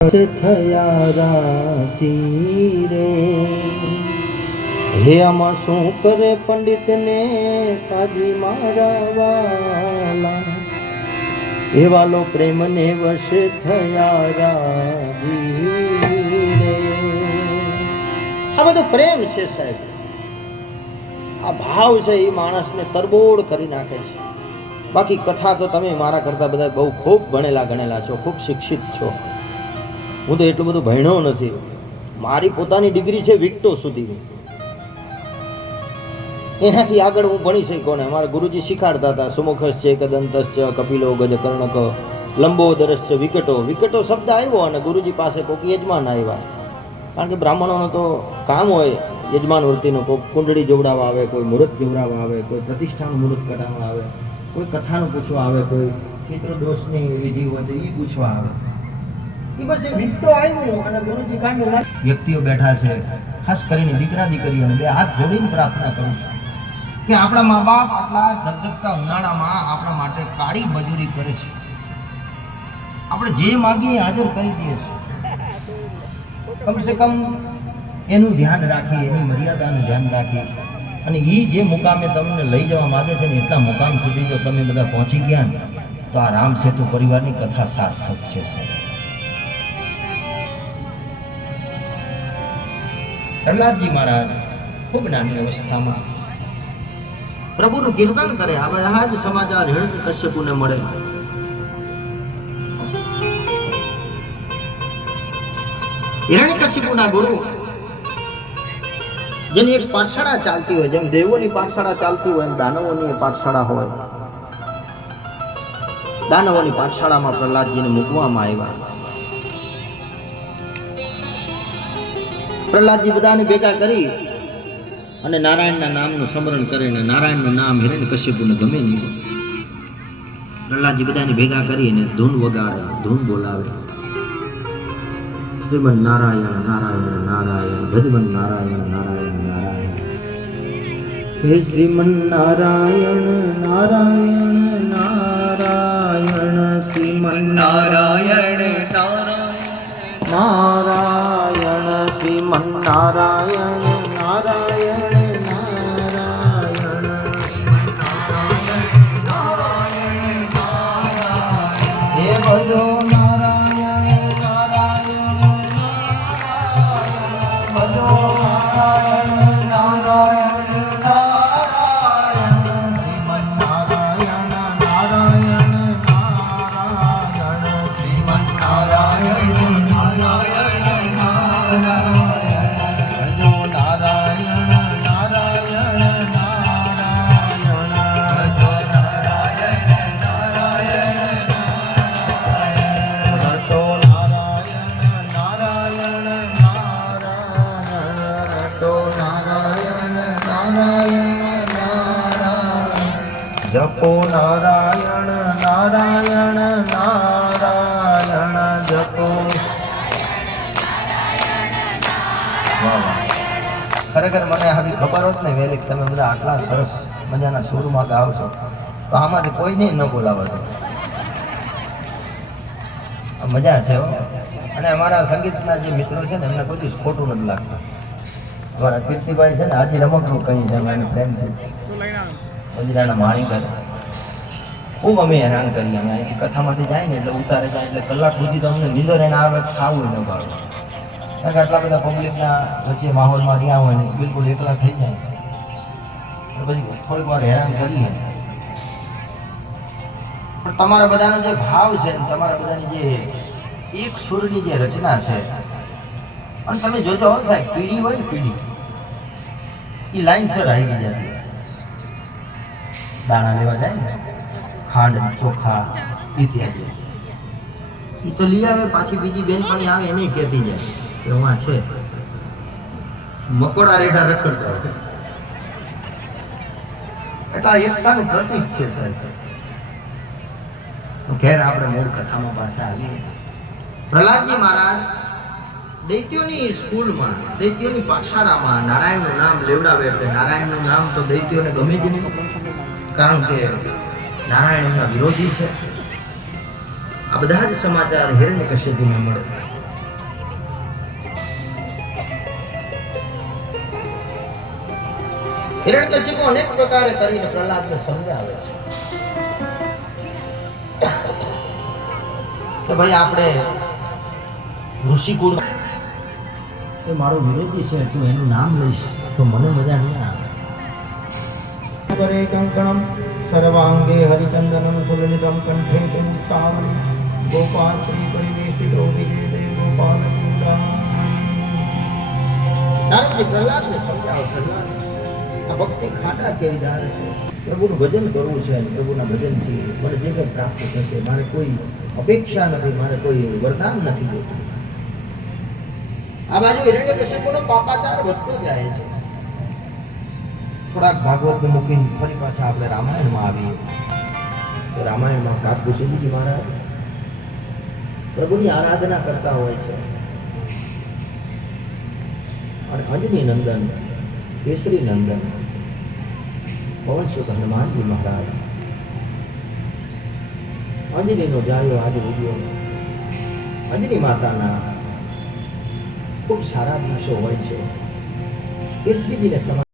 થયા રાજી રે, હે આમાં શું કરે પંડિત ને કાજી મારા વાલા, એ વાલો પ્રેમ ને વશ થયા રાજી રે. આ બધો પ્રેમ છે સાહેબ, આ ભાવ છે એ માણસને તરબોળ કરી નાખે છે. બાકી કથા તો તમે મારા કરતા બધા બહુ ખૂબ ભણેલા ગણેલા છો, ખૂબ શિક્ષિત છો. હું તો એટલું બધું ભણ્યો નથી. મારી પોતાની ડિગ્રી છે વિક્ટો સુધી, એનાથી આગળ હું ભણી શક્યો ને. અમારા ગુરુજી શીખાડતા હતા સુમુખશ્ચ એકદંતશ્ચ કપિલો ગજકર્ણક લંબોદરશ્ચ વિકટો. વિકટો શબ્દ આવ્યો અને ગુરુજી પાસે કોઈક યજમાન આવ્યા, કારણ કે બ્રાહ્મણોનો તો કામ હોય યજમાન વૃત્તિનો. કોઈ કુંડળી જોવડાવવા આવે, કોઈ મુહૂર્ત જોવડાવવા આવે, કોઈ પ્રતિષ્ઠાનું મુહૂર્ત કઢાવવા આવે, કોઈ કથાનું પૂછવા આવે, કોઈ પિતૃદોષની વિધિ હોય તો એ પૂછવા આવે. એ બસ એ વિકટો આવ્યું અને ગુરુજી કાંડ. વ્યક્તિઓ બેઠા છે, ખાસ કરીને દીકરા દીકરીઓને બે હાથ જોડીને પ્રાર્થના કરું છું કે આપણા મા બાપ આટલા ધગધગતા ઉનાળામાં આપણા માટે કાળી મજૂરી કરે છે. આપણે જે માગીએ હાજર કરી દઈએ છીએ. કમસે કમ એનું ધ્યાન રાખી, એની મર્યાદાનું ધ્યાન રાખી, અને એ જે મુકામે તમને લઈ જવા માગે છે ને એટલા મુકામ સુધી જો તમે બધા પહોંચી ગયા ને તો આ રામ સેતુ પરિવારની કથા સાર્થક છે. પ્રહલાદજી મહારાજ ખૂબ નાની અવસ્થામાં પ્રભુનું કીર્તન કરે. આ બધા જ સમાચાર હિરણ્યકશ્યપુને મળે. હિરણ્યકશ્યપુના ગુરુ, જેની એક પાઠશાળા ચાલતી હોય, જેમ દેવોની પાઠશાળા ચાલતી હોય એમ દાનવોની પાઠશાળા હોય. દાનવોની પાઠશાળામાં પ્રહલાદજીને મૂકવામાં આવ્યા. પ્રહલાદજી બધાને ભેગા કરી અને નારાયણના નામનું સ્મરણ કરે ને નારાયણનું નામ હિરણ્યકશ્યપુને ગમે નહીં. પ્રહલાદજી બધાને ભેગા કરીને ધૂન વગાડે, ધૂન બોલાવે. શ્રીમન નારાયણ નારાયણ નારાયણ ભજમન નારાયણ નારાયણ નારાયણ. હે શ્રીમન નારાયણ નારાયણ નારાયણ શ્રીમન નારાયણ નારાયણ નારાયણ શ્રીમન નારાયણ નારાયણ નારાયણ. હે ભજો નારાયણ નારાયણ ભજો નારાયણ નારાયણ નારાયણ શ્રીમન નારાયણ નારાયણ નારાયણ શ્રીમન નારાયણ નારાયણ નારાયણ. જપો નારાયણ નારાયણ નારાયણ જપો. ખરેખર મને આવી ખબર હોત ને વહેલી તમે બધા આટલા સરસ મજાના સુરમાં ગાવ છો તો આમાંથી કોઈને ન બોલાવતો. મજા છે. અને અમારા સંગીતના જે મિત્રો છે ને એમને કોઈ દિવસ ખોટું નથી લાગતું. અમારા કીર્તિભાઈ છે ને આજે રમકડું કહી છે, એમને પ્રેમ છે. મંદિરાના માણીકર ખૂબ અમે હેરાન કરીએ. અમે અહીંથી કથામાંથી જાય ને એટલે ઉતારે જાય એટલે કલાક સુધી તો અમને નીંદર એને આવે, ખાવું ન ભાવે. કારણ કે આટલા બધા પબ્લિકના વચ્ચે માહોલમાં રહ્યા હોય ને બિલકુલ એકલા થઈ જાય તો પછી થોડીક વાર હેરાન કરીએ. પણ તમારા બધાનો જે ભાવ છે, તમારા બધાની જે એક સુરની જે રચના છે, અને તમે જોજો સાહેબ પીઢી હોય ને પીઢી એ લાઈનસર આવી જતી. દાણા લેવા જાય ને ખાંડ ચોખા ઇત્યાદિ એ તો લઈ આવે, પાછી બીજી બેનપણી આવે એને કહેતી જાય કે હું છે મકોડા રેઢા રખડતા હોય. એટલે એકતાનું પ્રતીક છે સાહેબ. ઘેર આપણે મૂળ કથામાં પાછા આવીએ. પ્રહલાદજી મહારાજ દૈત્યોની સ્કૂલમાં, દૈત્યોની પાઠશાળામાં નારાયણનું નામ લેવડાવે. એટલે નારાયણનું નામ તો દૈત્યોને ગમે જ નહીં, કારણ કે નારાયણ એમના વિરોધી છે. આ બધા જ સમાચાર હિરણ્યકશ્યપુને મળે. હિરણ્યકશિપુ અનેક પ્રકારે કરીને પ્રહલાદને સમજાવે છે કે ભાઈ આપણે ઋષિકુળ એ મારો વિરોધી છે, તું એનું નામ લઈશ તો મને મજા નહીં આવે. કરે કંકણમ સર્વાંગે હરિચંદનમ સુલલિતમ કંઠે ચ મુક્તાવલી ગોપાશ્રી પરિવેષ્ટિતો વિજયદે ગોપાલ નારદજી પ્રહલાદને સમજાવો, પ્રહલાદ આ ભક્તિ ખાટા કેરી દાળ છે, પ્રભુનું ભજન કરવું છે અને પ્રભુના ભજનથી મને જે કંઈ પ્રાપ્ત થશે, મારે કોઈ અપેક્ષા નથી, મારે કોઈ વરદાન નથી જોતું. આ બાજુ હિરણ્યકશિપુનો પાપાચાર વધતો જાય છે. થોડાક ભાગવતને મૂકીને ફરી પાછા આપણે રામાયણમાં આવીએ તો રામાયણમાં કાકભૂષણજી મહારાજ પ્રભુની આરાધના કરતા હોય છે અને અંજની નંદન, કેસરી નંદન, પવનસુત હનુમાનજી મહારાજ અંજનીનો જાયો આજે ઉગ્યો. અંજની માતાના ખૂબ સારા દિવસો હોય છે. કેસરીજીને સમાન